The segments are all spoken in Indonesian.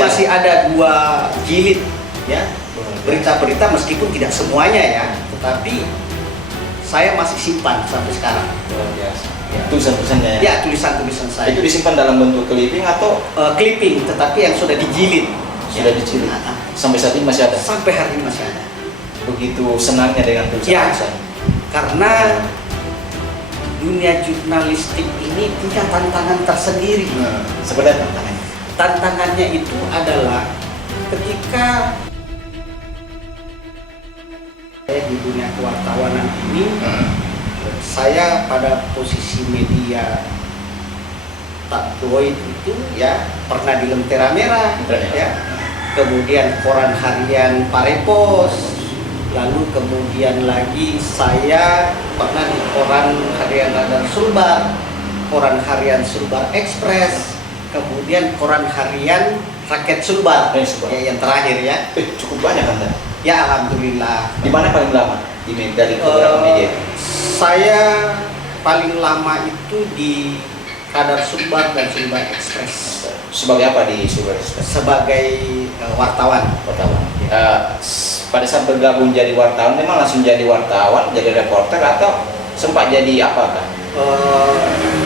masih ada 2 jilid ya, berita-berita meskipun tidak semuanya ya, tetapi saya masih simpan sampai sekarang. Luar biasa. Ya. Tulisan-tulisannya ya? Ya, tulisan-tulisan saya. Itu disimpan dalam bentuk clipping atau? Clipping, tetapi yang sudah dijilid. Sudah dijilid? Sampai saat ini masih ada? Sampai hari ini masih ada. Begitu senangnya dengan tulisan-tulisan? Ya, karena dunia jurnalistik ini punya tantangan tersendiri. Seperti apa tantangannya? Tantangannya itu adalah ketika saya di dunia kewartawanan ini, saya pada posisi media tabloid itu ya pernah di Lentera Merah, ya, kemudian koran harian Parepos, lalu kemudian lagi saya pernah di koran harian Radar Sulbar, koran harian Sulbar Express, kemudian koran harian Rakyat Sulbar, ya, yang terakhir ya. Cukup banyak Anda? Ya, alhamdulillah. Di mana paling lama dari beberapa media? Saya paling lama itu di Radar Sulbar dan Sulbar Express. Sebagai apa di Sulbar Express? Sebagai wartawan. Pada saat bergabung jadi wartawan, memang langsung jadi wartawan, jadi reporter, atau sempat jadi apa kan?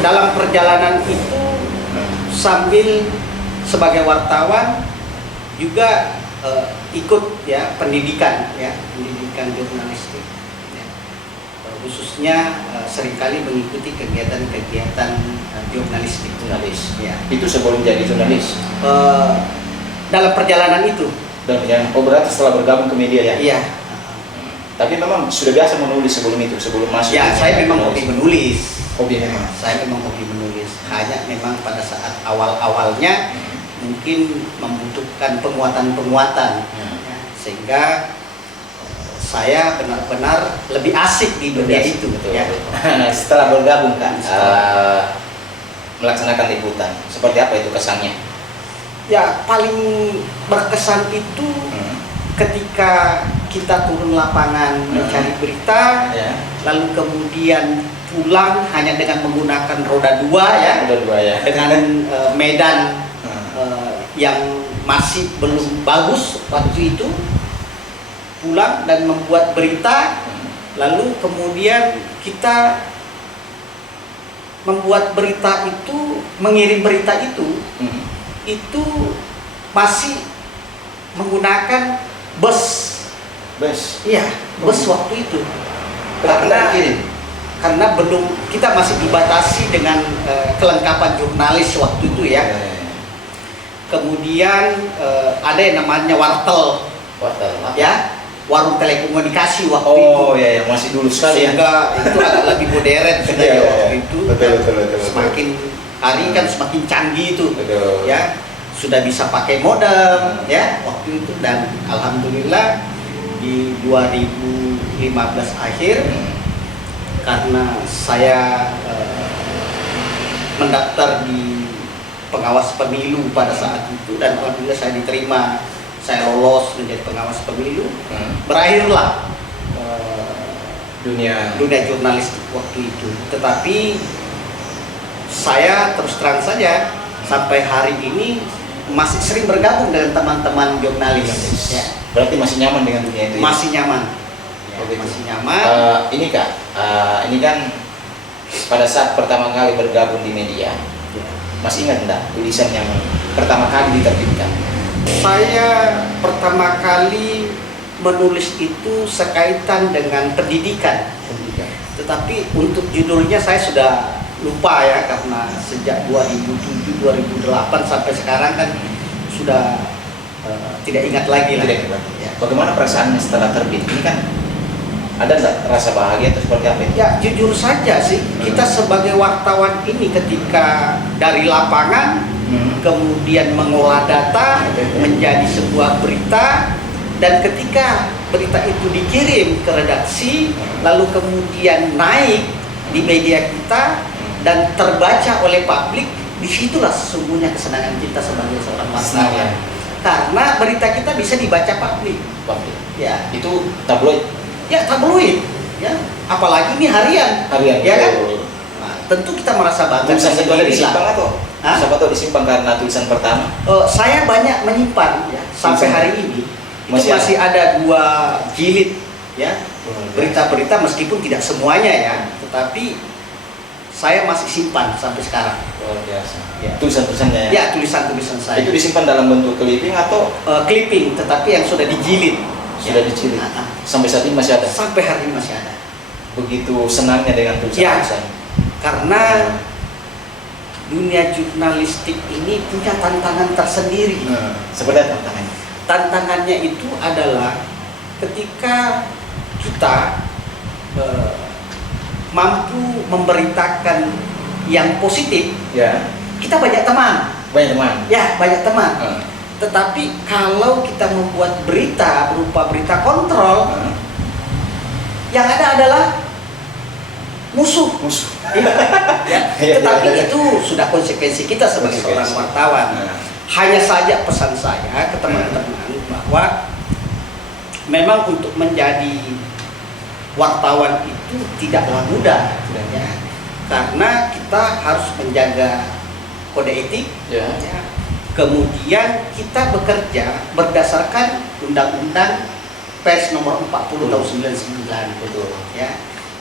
Dalam perjalanan itu sambil sebagai wartawan juga ikut ya pendidikan jurnalistik ya. Khususnya seringkali mengikuti kegiatan-kegiatan jurnalistik ya. Itu sebelum jadi jurnalis? Dalam perjalanan itu. Berarti setelah bergabung ke media ya? Iya. Tapi memang sudah biasa menulis sebelum itu, sebelum masuk? Ya, saya memang hobi menulis. Hobi memang? Saya memang hobi menulis. Hanya memang pada saat awal-awalnya mungkin membutuhkan penguatan-penguatan, ya, sehingga saya benar-benar lebih asik di dunia itu. Betul, ya. Setelah bergabung kan, melaksanakan liputan, seperti apa itu kesannya? Ya, paling berkesan itu ketika kita turun lapangan mencari berita, ya. Lalu kemudian pulang hanya dengan menggunakan roda 2 ya, dengan medan yang masih belum bagus waktu itu, pulang dan membuat berita, lalu kemudian kita membuat berita itu, mengirim berita itu masih menggunakan bus. Iya, bus waktu itu. Karena belum, kita masih dibatasi dengan kelengkapan jurnalis waktu itu ya. Kemudian ada yang namanya wartel ya, warung telekomunikasi waktu itu. Oh ya, masih dulu sekali. Sehingga itu agak lebih modern sebenarnya waktu itu. Betul. Semakin hari kan semakin canggih itu. Betul. Ya, sudah bisa pakai modem ya waktu itu, dan alhamdulillah di 2015 akhir karena saya mendaftar di pengawas pemilu pada saat itu, dan alhamdulillah saya diterima, saya lolos menjadi pengawas pemilu. Berakhirlah dunia jurnalistik waktu itu. Tetapi saya terus terang saja sampai hari ini masih sering bergabung dengan teman-teman jurnalis. Ya. Berarti masih nyaman dengan dunia itu? Masih nyaman. Ya, masih nyaman. Ini Kak, ini kan pada saat pertama kali bergabung di media, masih ingat enggak tulisan yang pertama kali diterbitkan? Saya pertama kali menulis itu sekaitan dengan pendidikan. Tetapi untuk judulnya saya sudah lupa ya, karena sejak 2007, 2008 sampai sekarang kan sudah tidak ingat lagi lah. Ya. Bagaimana perasaannya setelah terbit? Ini kan ada nggak rasa bahagia atau seperti apa? Ya, jujur saja sih, kita sebagai wartawan ini ketika dari lapangan kemudian mengolah data menjadi sebuah berita, dan ketika berita itu dikirim ke redaksi lalu kemudian naik di media kita dan terbaca oleh publik, disitulah sesungguhnya kesenangan kita sebagai seorang wartawan. Karena berita kita bisa dibaca publik. Ya, itu tabloid. Ya, tabloid. Ya, apalagi ini harian. Ya kan? Nah, tentu kita merasa bangga. Tulisan itu ada di Simpang atau? Hah? Siapa tahu disimpan karena tulisan pertama. Saya banyak menyimpan ya sampai hari ini. Masih ada 2 jilid ya berita-berita, meskipun tidak semuanya ya, tetapi saya masih simpan sampai sekarang. Luar biasa. Ya. Tulisan-tulisannya ya. Ya, tulisan-tulisan saya. Itu disimpan dalam bentuk clipping atau clipping, tetapi yang sudah dijilid. sudah dicilid? Sampai saat ini masih ada. Sampai hari ini masih ada. Begitu senangnya dengan tulisan-tulisan. Karena dunia jurnalistik ini punya tantangan tersendiri. Seperti apa tantangannya? Tantangannya itu adalah ketika kita mampu memberitakan yang positif, Ya. kita banyak teman. Banyak teman. Ya, banyak teman. Tetapi kalau kita membuat berita berupa berita kontrol, yang ada adalah musuh. Ya. Tetapi itu sudah konsekuensi kita sebagai seorang wartawan. Hanya saja pesan saya ke teman-teman bahwa memang untuk menjadi wartawan itu tidaklah mudah, ya. Karena kita harus menjaga kode etik, Ya. ya. Kemudian kita bekerja berdasarkan Undang-Undang Pers Nomor 40 Tahun 99, Betul. ya.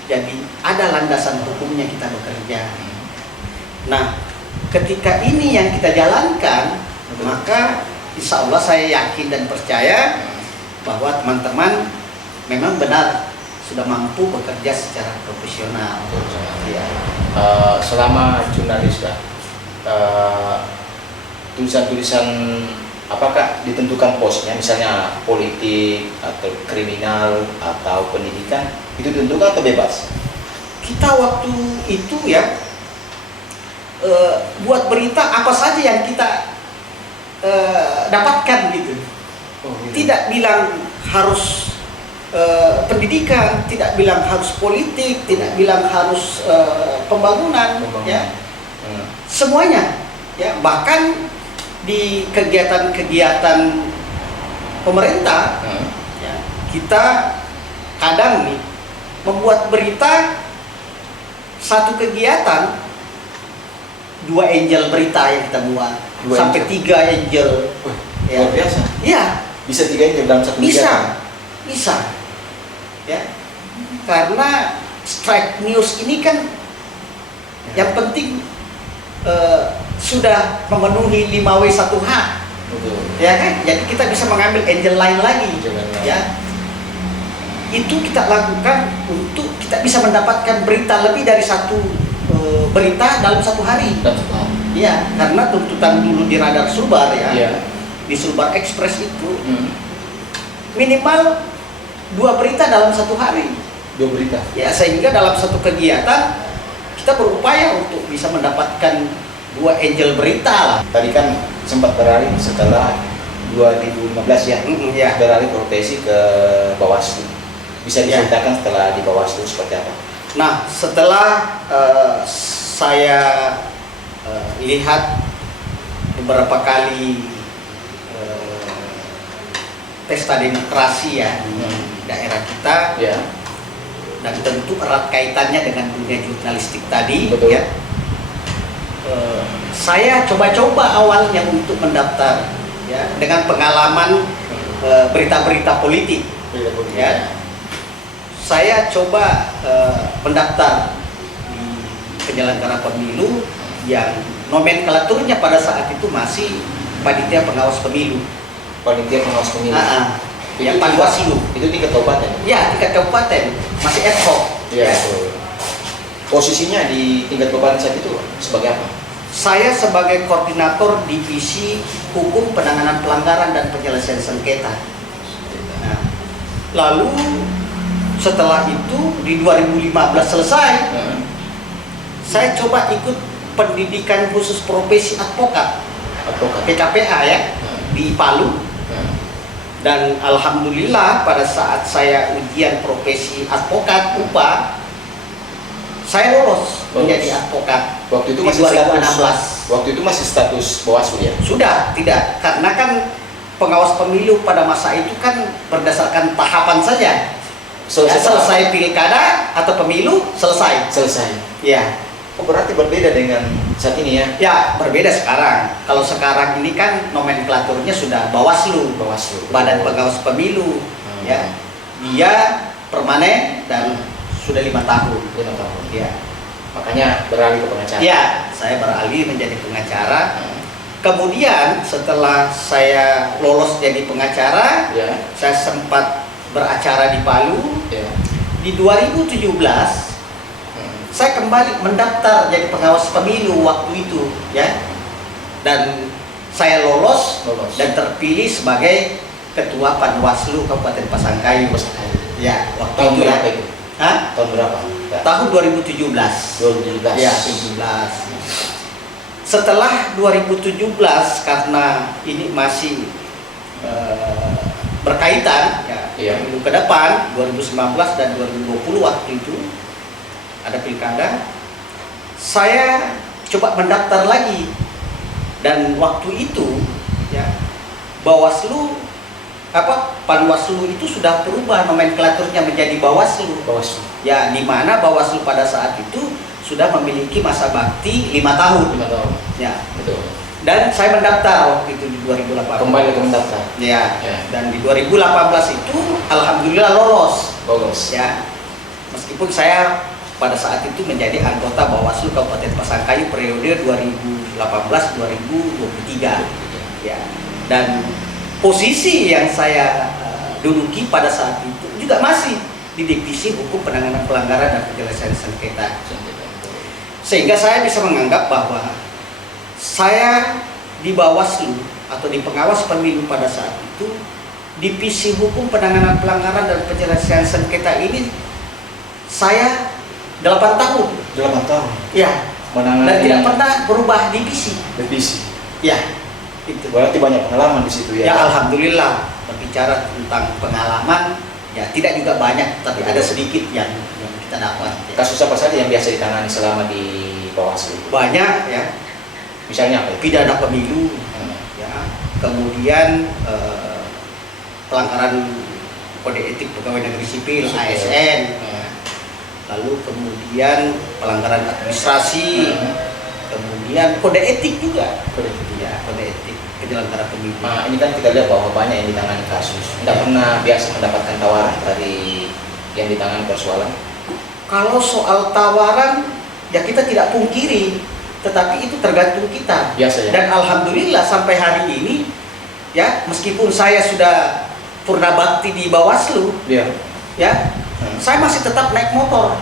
Jadi ada landasan hukumnya kita bekerja. Nah, ketika ini yang kita jalankan, maka insya Allah saya yakin dan percaya bahwa teman-teman memang benar sudah mampu bekerja secara profesional. Ya. Selama jurnalis tulisan-tulisan apakah ditentukan posnya, misalnya politik atau kriminal atau pendidikan, itu ditentukan atau bebas? Kita waktu itu ya buat berita apa saja yang kita dapatkan gitu. Tidak bilang harus pendidikan, tidak bilang harus politik, tidak bilang harus pembangunan. Ya. Semuanya, ya. Bahkan di kegiatan-kegiatan pemerintah, ya, kita kadang nih membuat berita satu kegiatan 2 angel berita yang kita buat, sampai 3 angel. Ya. Luar biasa. Iya. Bisa 3 angel dalam satu kegiatan? Bisa. Ya. Karena strike news ini kan yang penting sudah memenuhi 5W1H. Betul. Ya kan? Jadi kita bisa mengambil angel lain lagi. Ya. Itu kita lakukan untuk kita bisa mendapatkan berita lebih dari 1 berita dalam 1 hari. Ya, karena tuntutan dulu di Radar Sulbar ya. Di Sulbar Express itu minimal 2 berita dalam 1 hari. 2 berita. Ya, sehingga dalam satu kegiatan kita berupaya untuk bisa mendapatkan 2 angel berita lah. Tadi kan sempat beralih setelah 2015 ya, Ya. beralih profesi ke Bawaslu. Bisa diceritakan setelah di Bawaslu seperti apa? Nah, setelah saya lihat beberapa kali pesta demokrasi ya di daerah kita, Ya. dan tentu erat kaitannya dengan dunia jurnalistik tadi. Betul. Ya. Saya coba-coba awalnya untuk mendaftar ya dengan pengalaman berita-berita politik. Ya. Saya coba mendaftar di penyelenggara pemilu yang nomenklaturnya pada saat itu masih panitia pengawas pemilu. Panitia pengawas pemilu. Yang Panwaslu. Itu tingkat kabupaten. Ya, tingkat kabupaten masih ad hoc. Ya. Posisinya di tingkat kabupaten saat itu sebagai apa? Saya sebagai koordinator divisi hukum penanganan pelanggaran dan penyelesaian sengketa. Nah, lalu setelah itu di 2015 selesai, saya coba ikut pendidikan khusus profesi advokat, PKPA ya, di Palu. Dan alhamdulillah pada saat saya ujian profesi advokat UPA, saya lolos menjadi advokat. Waktu itu di masih 2016. Waktu itu masih status Bawaslu ya? Sudah, tidak. Karena kan pengawas pemilu pada masa itu kan berdasarkan tahapan saja. Selesai pilkada atau pemilu, selesai. Selesai. Ya. Oh, berarti berbeda dengan saat ini ya. Ya, berbeda sekarang. Kalau sekarang ini kan nomenklaturnya sudah Bawaslu, Bawaslu. Badan Pengawas Pemilu, ya. Dia permanen dan sudah 5 tahun. 5 tahun. Ya. Makanya beralih ke pengacara. Ya, saya beralih menjadi pengacara. Kemudian setelah saya lolos jadi pengacara, Ya. saya sempat beracara di Palu. Ya. Di 2017 saya kembali mendaftar jadi pengawas pemilu waktu itu, ya. Dan saya lolos dan terpilih sebagai ketua Panwaslu Kabupaten Pasangkayu. Ya, waktu Tahun itu ya. berapa itu? Hah? Tahun berapa? Tahun 2017. 2017. Ya, 17. Setelah 2017 karena ini masih berkaitan ya, Iya. pemilu ke depan 2019 dan 2020 waktu itu ada pilkada, saya coba mendaftar lagi dan waktu itu ya Bawaslu Panwaslu itu sudah berubah nomenklaturnya menjadi Bawaslu. Bawaslu. Ya, di mana Bawaslu pada saat itu sudah memiliki masa bakti 5 tahun. 5 tahun. Ya. Betul. Dan saya mendaftar waktu itu di 2018. Kembali ke mendaftar. Ya. Ya. Dan di 2018 itu alhamdulillah lolos. Lolos. Ya. Meskipun saya pada saat itu menjadi anggota Bawaslu Kabupaten Pasangkayu periode 2018-2023. Ya. Dan posisi yang saya duduki pada saat itu juga masih di Divisi Hukum Penanganan Pelanggaran dan Penyelesaian Sengketa. Sehingga saya bisa menganggap bahwa saya di Bawaslu atau di pengawas pemilu pada saat itu, Divisi Hukum Penanganan Pelanggaran dan Penyelesaian Sengketa ini saya 8 tahun. 8 tahun. Ya. Menangani Dan tidak pernah berubah divisi. divisi. Ya, itu. Berarti banyak pengalaman di situ ya. Ya, alhamdulillah. Berbicara tentang pengalaman, ya tidak juga banyak, tapi ada sedikit yang kita dapat. Ya. Kasus apa saja yang biasa ditangani selama di Bawaslu? Banyak ya. Misalnya apa? Pidana pemilu, ya. Kemudian pelanggaran kode etik pegawai negeri sipil (ASN). Lalu kemudian pelanggaran administrasi, kemudian kode etik juga. Kode etik. Ya, kode etik penyelenggara pemilu. Nah, ini kan kita lihat bahwa banyak yang ditangani kasus. Tidak pernah biasa mendapatkan tawaran dari yang ditangani persoalan. Kalau soal tawaran, ya kita tidak pungkiri, tetapi itu tergantung kita. Biasa ya. Dan alhamdulillah sampai hari ini, ya meskipun saya sudah purna bakti di Bawaslu, Iya. ya saya masih tetap naik motor.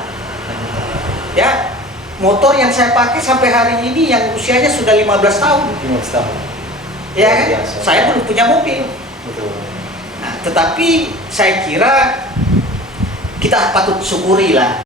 Ya, motor yang saya pakai sampai hari ini yang usianya sudah 15 tahun. 15 tahun. Ya kan? Biasa. Saya belum punya mobil. Betul. Nah, tetapi saya kira kita patut syukuri lah.